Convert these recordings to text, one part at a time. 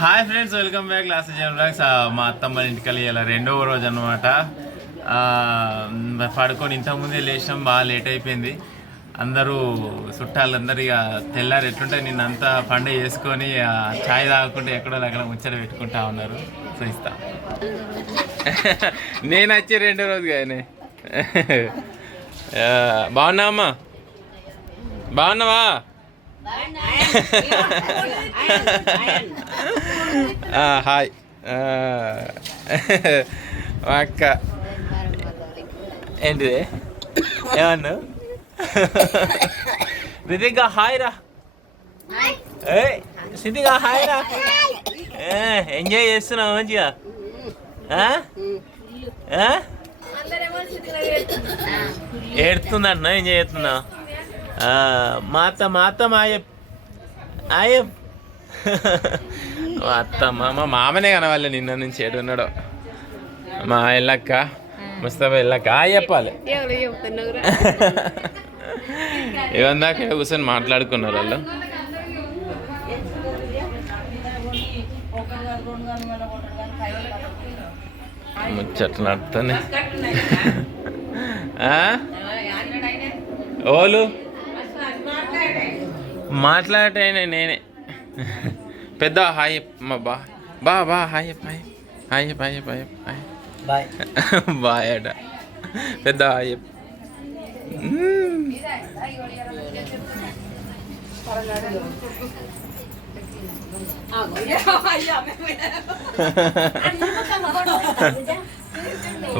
Hi friends, welcome back last blogs. మా అత్తమ్మ ఇంటికి ఇలా రెండవ రోజు అనమాట. పడుకొని ఇంతకుముందే లేచినాం, బాగా లేట్ అయిపోయింది. అందరూ చుట్టాలందరూ ఇక తెల్లారు ఎట్లుంటే నిన్నంతా పండుగ చేసుకొని ఛాయ్ తాగకుండా ఎక్కడో అక్కడ ముచ్చట పెట్టుకుంటా ఉన్నారు. సో ఇస్తా నేను వచ్చి రెండో రోజు కానీ. బాగున్నా అమ్మా? బాగున్నావా? హాయ్ అక్క. ఏంటిది ఏమన్నా రితిగా? హాయ్ రా. సిద్ధిగా హాయ్ రా. ఎంజాయ్ చేస్తున్నావు మంచిగా? ఏడుతుందన్నా? ఎంజాయ్ చేస్తున్నావు? మా అత్తమ్మ ఆయప్ మా అత్తమ్మ మా మామనే కనవాలి నిన్న నుంచి. ఏడున్నాడో మా ఎల్లక్క, ముస్తఫా ఎల్లక్క చెప్పాలి. ఇవందాక కూర్చొని మాట్లాడుకున్నారు వాళ్ళు. ముచ్చట్లు నడుతుంది. ఓలు మాట్లాడేనే నేనే. పెద్ద హాయ్ మా బా hi hi hi hi hi hi bye bye అట. పెద్ద హాయ్.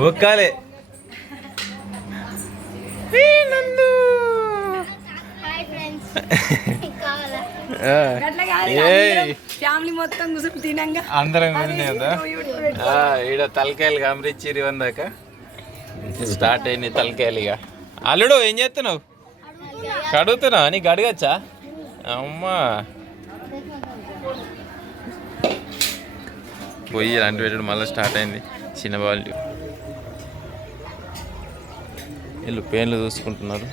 ఒక్కాలే అందరం ఈడ తలకాయలు గమనిచ్చిరి వందాక స్టార్ట్ అయింది తలకాయలుగా. అల్లుడు ఏం చేస్తున్నావు? కడుగుతున్నావు? నీకు అడగచ్చా? అమ్మా పోయి అలాంటి పెట్టాడు. మళ్ళీ స్టార్ట్ అయింది చిన్నవాళ్ళు. వీళ్ళు పేన్లు చూసుకుంటున్నారు.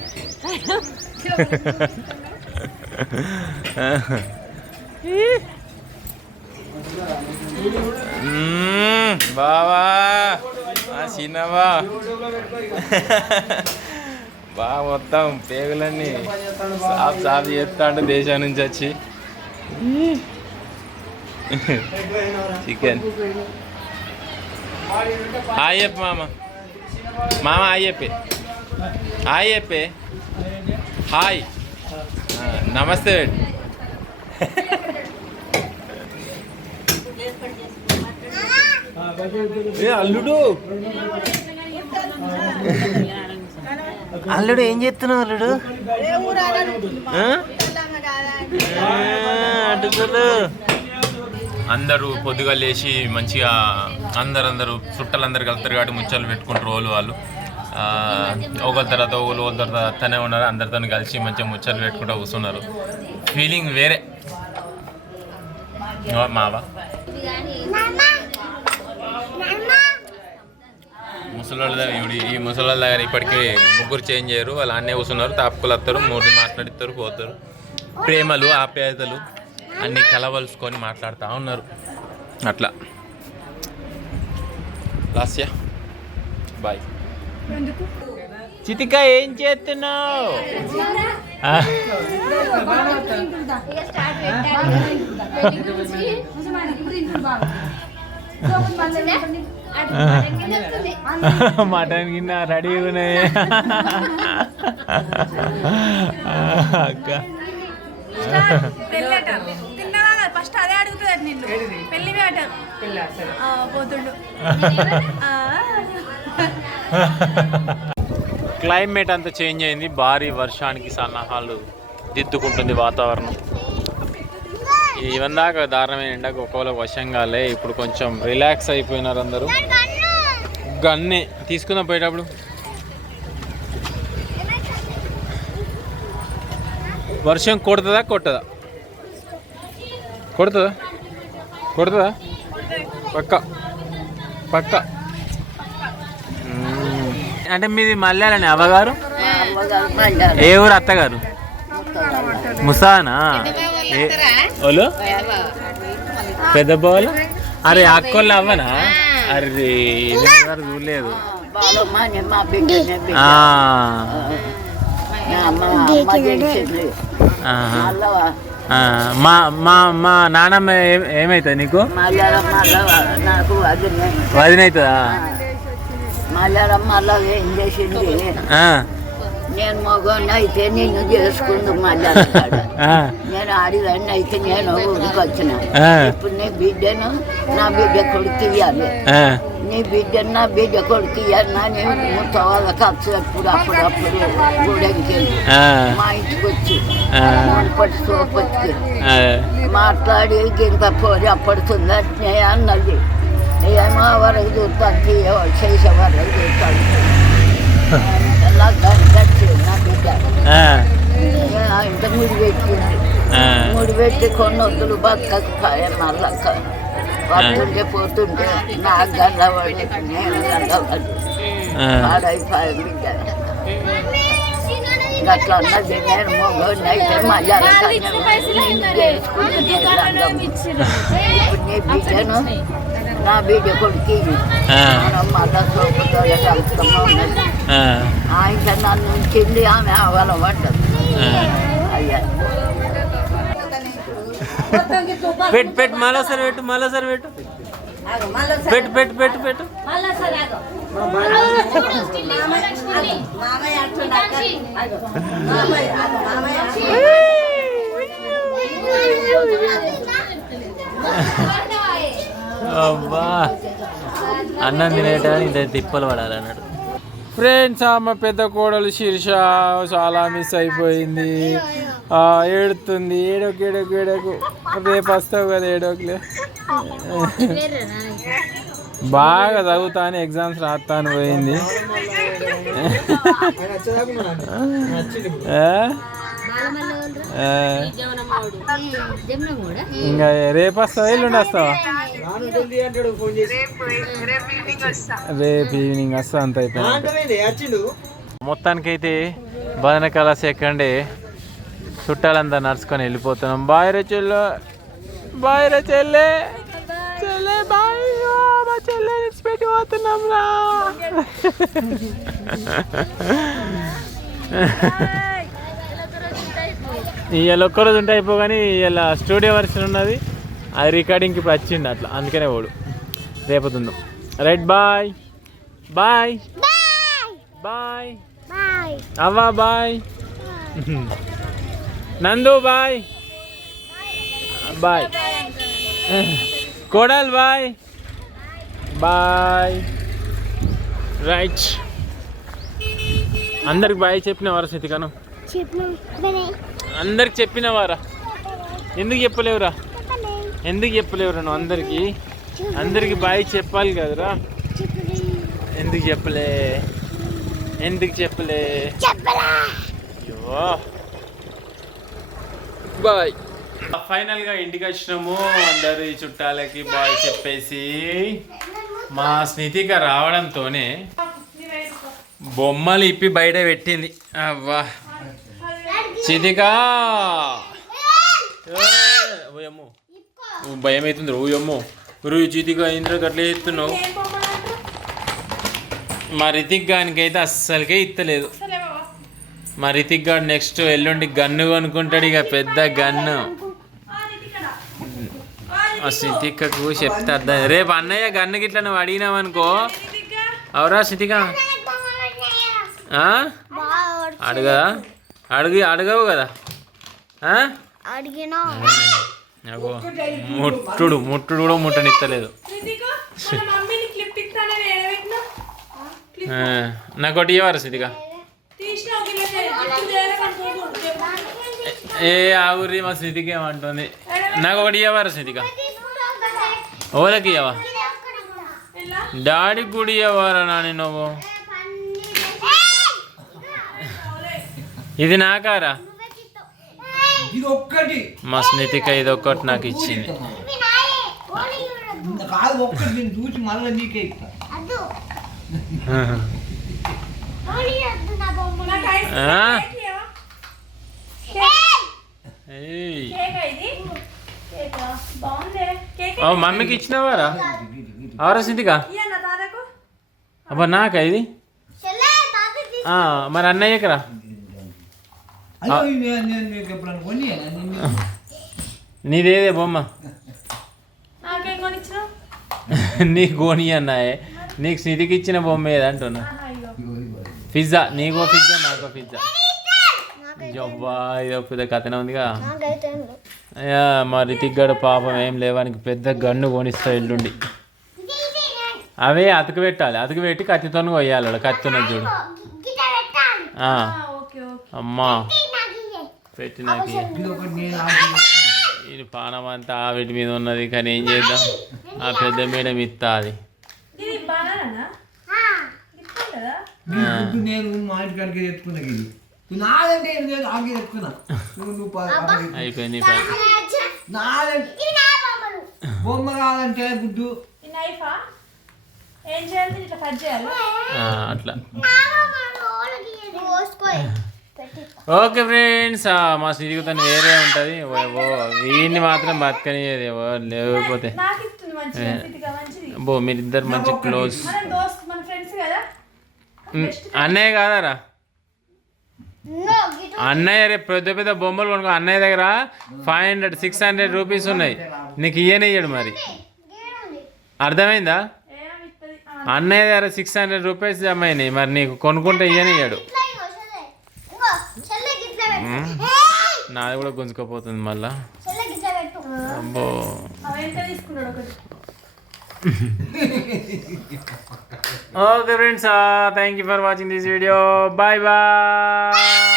బావా చిన్నవా బాగా మొత్తం పేగులన్నీ సాఫ్ చేస్తాడు దేశం నుంచి వచ్చి. చికెన్ హాయ్ చెప్పు మామ హాయ్ చెప్పే. హాయ్ నమస్తే. అల్లుడు అల్లుడు ఏం చేస్తున్నావు? అల్లుడు అందరూ పొద్దుగా లేచి మంచిగా అందరూ చుట్టాలందరూ కలుతారు కాబట్టి ముచ్చట్లు పెట్టుకుంటారు. వాళ్ళు ఒకరి తర్వాత ఒకరి తర్వాత అత్తనే ఉన్నారు. అందరితో కలిసి మంచిగా ముచ్చట్లు పెట్టుకుంటూ కూర్చున్నారు. ఫీలింగ్ వేరే. మావా ముసలోళ్ళ దగ్గర ఈ ముసలోళ్ళ దగ్గర ఇప్పటికీ ముగ్గురు చేంజ్ అయ్యారు. వాళ్ళు అన్నీ కూర్చున్నారు. తాపుకులు వస్తారు, మూడు మాట్లాడిస్తారు, పోతారు. ప్రేమలు ఆప్యాయతలు అన్నీ కలవలుసుకొని మాట్లాడుతూ ఉన్నారు. అట్లా లాస్యా బాయ్. చితిక ఏం చేస్తున్నావు? మటన్ గిన్నె రెడీగా ఉన్నాయి అక్క. ఫస్ట్ అదే అడుగుతుంది నిన్ను. పెళ్లి పోతుండు. క్లైమేట్ అంతా చేంజ్ అయింది. భారీ వర్షానికి సన్నాహాలు దిద్దుకుంటుంది వాతావరణం. ఇవందాక దారుణమైన ఎండకు ఒక్కోలో వర్షం కాలే. ఇప్పుడు కొంచెం రిలాక్స్ అయిపోయినారు అందరూ. గన్నే తీసుకుందాం పోయేటప్పుడు. వర్షం కొడుతుందా కొట్టదా? కొడుతుందా పక్క. అంటే మీది మల్యాలని అవ్వగారు? ఏ ఊరు అత్తగారు? ముసానా? వాళ్ళు పెద్ద బావలు అరే అక్కోళ్ళు అవ్వనా అరే చూడలేదు మా మా మా నానమ్మ ఏమవుతుంది నీకు వదిన అవుతుందా మళ్ళీ ఏం చేసింది నేను మగవాడిని అయితే నిన్ను చేసుకుందు మళ్ళీ నేను ఆడిదాన్ని అయితే నేను ఊరికి వచ్చిన ఇప్పుడు నీ బిడ్డను నా బిడ్డ కొడుకు ఇవ్వాలి నీ బిడ్డను నా బిడ్డ కొడుకు ఇవ్వాలి నేను ముత్తవాళ్ళ ఖర్చు అప్పుడప్పుడు గుడెంకి మా ఇంటికి వచ్చి మునుపటి సోపతికి మాట్లాడి గింత పోరి అప్పడుతుందని అన్నది ఏమో వరకు చూస్తాను చేసే వరకు చూస్తాను ఇంత ముడి పెట్టింది ముడి పెట్టి కొన్ని వద్దులు బతకకు పాయ మళ్ళా వస్తుంటే పోతుంటే నాకు గండవాడు నేను గండవాడు ఆడైపోయా బిడ్డ అట్లా అన్నది నేను మొగ్గుని అయితే మళ్ళీ చేసుకుని ఇప్పుడు నీ బిడ్డను నా బిడ్డ కొడుకు మళ్ళా సోపుతో కలుపుతామో ఉన్నది ఆయన నన్ను ఉంచింది ఆమె అవల పడ్డది అయ్యా పెట్టు పెట్టు మళ్ళీసారి పెట్టు మళ్ళీసారి పెట్టు పెట్టు పెట్టు పెట్టు పెట్టు అబ్బా అన్నం తినేటాన్ని ఇంత తిప్పలు పడాలన్నాడు. ఫ్రెండ్స్ మా పెద్ద కోడలు శీర్ష చాలా మిస్ అయిపోయింది, ఏడుతుంది. ఏడోకు ఏడోకు ఏడోకు, రేపు వస్తావు కదా ఏడోకులే. బాగా చదువుతాను, ఎగ్జామ్స్ రాస్తాను పోయింది. ఇంకా రేపు వస్తావా ఎల్లుండి వస్తావా? రేపు ఈవినింగ్ వస్తా. అంత అయిపోయింది. మొత్తానికైతే బదనకాల సెకండ్ డే చుట్టాలంతా నడుచుకొని వెళ్ళిపోతున్నాం. బాయ్ రే చెల్లె, బాయ్ రే చెల్లె, చెల్లె బాయ్, మా చెల్లె పెట్టి పోతున్నాం రా. ఇవాళ ఒక్కరోజు ఉంటే అయిపో, కానీ ఇవాళ స్టూడియో వర్షన్ ఉన్నది, అది రికార్డింగ్కి ఇప్పుడు వచ్చిండు అట్లా, అందుకనే ఓడు రేపుతుందాం. రైట్ బాయ్ బాయ్ బాయ్ అవ్వా బాయ్, నందు బాయ్ బాయ్, కోడల్ బాయ్ బాయ్. రైట్, అందరికి బాయ్ చెప్పినవారా సీతికాను? అందరికి చెప్పినవారా? ఎందుకు చెప్పలేవురా? ఎందుకు చెప్పలేవురా నువ్వు? అందరికి బాయ్ చెప్పాలి కదరా. ఎందుకు చెప్పలే? ఎందుకు చెప్పలే? బాయ్. ఫైనల్గా ఇంటికి వచ్చినాము, అందరు చుట్టాలకి బాయ్ చెప్పేసి. మా స్నితిక రావడంతోనే బొమ్మలు ఇప్పి బయట పెట్టింది. అవ్వా చితికా, ఓయమ్మో భయం అవుతుంది. ఓయమ్మో రోజు చితికా ఇంద్రకు అట్లే ఎత్తున్నావు. మా రితిక్ గానికైతే అస్సలకే ఇత్తలేదు. మా రితిక్ గాడు నెక్స్ట్ ఎల్లుండి గన్ను కొనుక్కుంటాడు, ఇక పెద్ద గన్ను. ఆ సితికకు చెప్తే అర్థం. రేపు అన్నయ్య గన్ను గిట్లా నువ్వు అడిగినావనుకో, అవురా సితిక? అడగదా? అడగవు కదా? ముట్టుడు కూడా ముట్టనిత్తలేదు. నాకు ఒకటి ఇవ్వరా సితిక? ఏ ఆగుర్రి, మా స్నితికి ఏమంటుంది. నాకు ఒకటి ఇవ్వరా స్నితిక? ఓలకి ఇవ్వవా? డాడీకి కూడా ఇవ్వరా నాని నువ్వు? ఇది నాకారా? మా స్నితిక ఇదొక్కటి నాకు ఇచ్చింది. కేకా బాగుంది కేక్ ఓ మమ్మీకి ఇచ్చినవారా అవరా సింతికా ఇయ్యన్న తాతకు అబ్బా నాకా ఇది మరి అన్నయ్యకరా నీదేదే బొమ్మ నాకేం కొనిచ్చినావు నీకు గోని అన్నాయే నీకు స్నిధికి ఇచ్చిన బొమ్మ ఏదంటున్నా పిజ్జా నీకో పిజ్జా నాకో పిజ్జా జబ్బా ఇదో పెద్ద కథనే ఉందిగా అయ్యా మా రితిక్ పాపం ఏం లేవానికి పెద్ద గన్ను కొనిస్తా ఎల్లుండి అవే అతకు పెట్టాలి అతకు పెట్టి కత్తితో కొయ్యాలి కత్తి ఉన్నది చూడు అమ్మా పెట్టి నాకు ఇది పానం అంతా వీటి మీద ఉన్నది కానీ ఏం చేద్దాం ఆ పెద్ద మేడం ఇస్తా అది నేను మా ఇంటి కాడికి తెచ్చుకున్నా ఇది అయిపోయింది బొమ్మ కావాలంటే గుడ్డు ఏం చేయాలి ఇట్లా కట్ చేయాలి అట్లా ఓకే ఫ్రెండ్స్ మా సిరిగుతాను వేరే ఉంటుంది వీడిని మాత్రం బతకనియది లేకపోతే నాకు ఇస్తుంది మంచిగా సిద్ధిగా మంచిది బో మీరిద్దరు మంచి క్లోజ్ మన దోస్త్ మన ఫ్రెండ్స్ కదా అన్నయ్య కాదారా అన్నయ్య రేపు పెద్ద పెద్ద బొమ్మలు కొనుక్కో అన్నయ్య దగ్గర 500 600 రూపీస్ ఉన్నాయి నీకు ఇయ్యనే ఇయ్యడు మరి అర్థమైందా అన్నయ్య దగ్గర 600 రూపీస్ జమైనాయి మరి నీకు కొనుక్కుంటే ఇయ్యనే ఇయ్యడు నాది కూడా గుంజుకోపోతుంది మళ్ళా అబ్బో okay friends thank you for watching this video bye bye